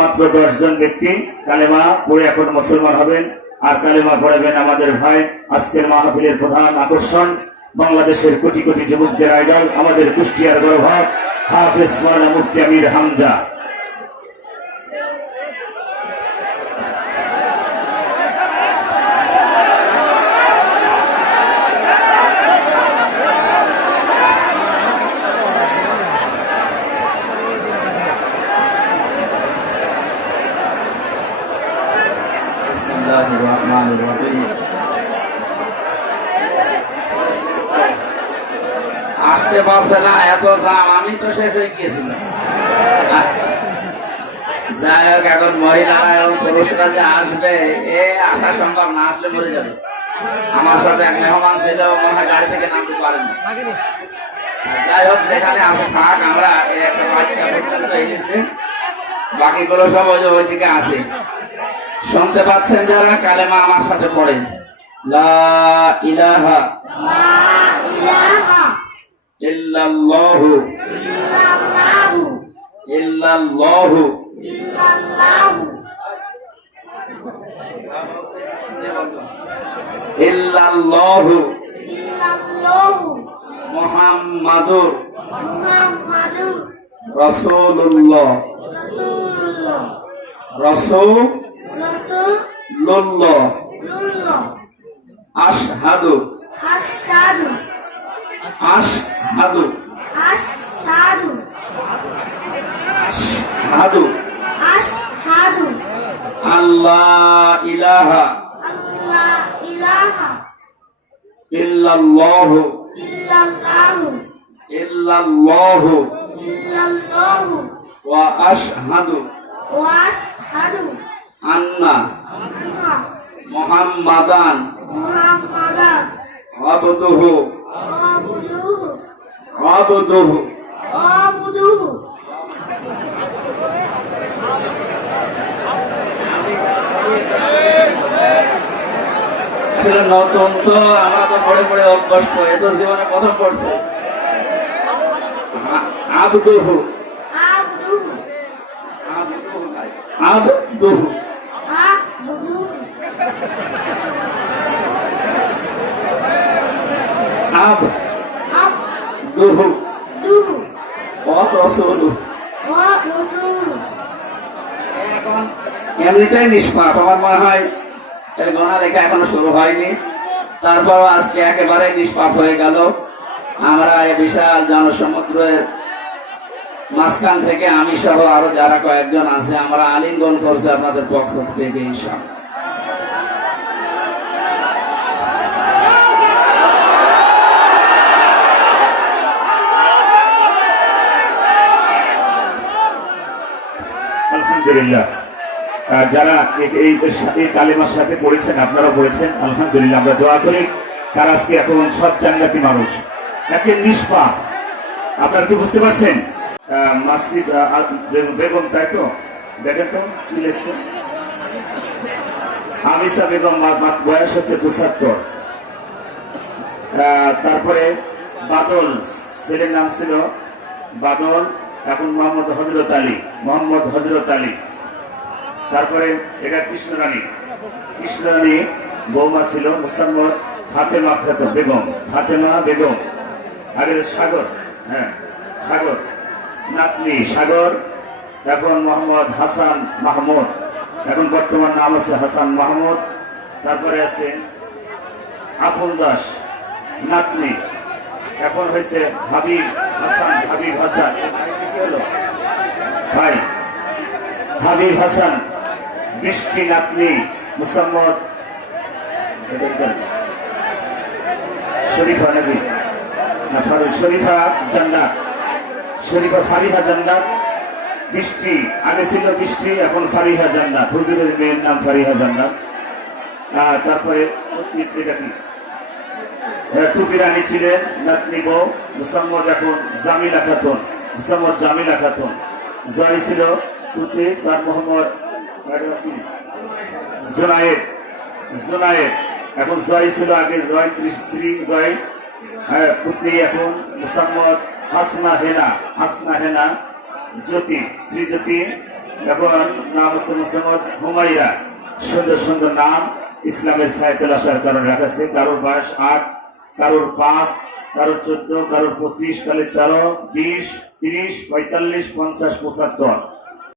মাত্র 10 জন ব্যক্তি কালেমা পড়ে এখন মুসলমান হবেন আর কালেমা পড়াবেন আমাদের ভাই। আজকের মাহফিলের প্রধান আকর্ষণ বাংলাদেশের কোটি কোটি যুবকদের আইডল, আমাদের কুষ্টিয়ার গৌরব হাফেজ মাওলানা মুফতি আমির হামজা। আসতে পারছে না, এত জাম, আমি তো শেষ হয়ে গিয়েছিলাম। যাই হোক, এখন মহিলারা এবং পুরুষরা যে আসবে এ আসা সম্ভব না, আসলে মরে যাবে। আমার সাথে এক মেহমান ছিল, মনে হয় গাড়ি থেকে নামতে পারেন। যাই হোক, যেখানে আসে থাক, আমরা একটা বাচ্চা পর্যন্ত এনেছি, বাকিগুলো সব ওই দিকে আসে। শুনতে পাচ্ছেন যারা, কালেমা আমার সাথে পড়েন। লা ইলাহা ইল্লাল্লাহু ইল্লাল্লাহু ইল্লাল্লাহু মুহাম্মাদুর রাসূলুল্লাহ রাসূলুল্লাহ আশহাদু আশহাদু আশহাদু আশহাদু আশহাদু আল্লাহ ইলাহা ইল্লাল্লাহু ইল্লাল্লাহু ওয়া আশহাদু আন্না মুহাম্মাদান আবদুহু নতুন তো আমরা তো পড়ে পড়ে অভ্যস্ত, এ তো জীবনে প্রথম পড়ছে। আবদুহু আবদুহু আবদুহু ওয়া রাসূলুহু। এখন এমনিতেই নিষ্পাপ, আমার মনে হয় এর গণা লেখা এখনো শুরু হয়নি, তারপরও আজকে একেবারে নিষ্পাপ হয়ে গেল। আমরা এই বিশাল জনসমুদ্রের মাঝখান থেকে আমি সহ আরো যারা কয়েকজন আছে, আমরা আলিঙ্গন করছি আপনাদের পক্ষ থেকে ইনশাআল্লাহ। আলহামদুলিল্লাহ, যারা এই কালেমার সাথে পড়েছেন, আপনারা পড়েছেন, আলহামদুলিল্লাহ। আমরা দোয়া করি তারা আজকে এখন সব জান্নাতি মানুষ, একে নিষ্পাপ। আপনারা কি বুঝতে পারছেন? মাসিদ বেগম, তাই তো? দেখেন তো কি লেখছে, আমিসা বেগম, বয়স হচ্ছে ৭৫। তারপরে বাদল, ছেলের নাম ছিল বাদল, এখন মোহাম্মদ হযরত আলী। তারপরে এটা কৃষ্ণরানী বৌমা ছিল, মুসাম্মদ ফাতেমা বেগম। আগে সাগর, হ্যাঁ সাগর, নাতনি সাগর, এখন মোহাম্মদ হাসান মাহমুদ, এখন বর্তমান নাম আছে হাসান মাহমুদ। তারপরে আছে আপন দাস, নাতনি, এখন হয়েছে হাবিব হাসান ভাই, হাবিব হাসান, বৃষ্টি নাতনি, মুসাম্মদ শরীফা নবী না শরীফা জান্নাত, ফারিহা জান্নাত। বৃষ্টি আগে ছিল বৃষ্টি, এখন ফারিহা জান্নাত, হুজুরের মেয়ের নাম ফারিহা জান্নাত। তারপরে এটা কি টুপি রানী ছিলেন, নাতনি বউ, মুসাম্মদ এখন জামিলা খাতুন। জয় ছিল পুত্রী, তার মোহাম্মদ জোনায়েদ, এখন জয় ছিল আগে শ্রী জয়, পুত্রী এখন মুসাম্মদ হাসনা হেনা জ্যোতি, শ্রীজ্যোতি এখন নাম হচ্ছে মোসাম্মদ হুমাইয়া। সুন্দর সুন্দর নাম ইসলামের সাহিত্যে আসার কারণে রাখাছে। কারোর বয়স 8, কারোর 5, কারোর 14, কারোর 25, কারোর 13, 20, 30, 45, 50, 75।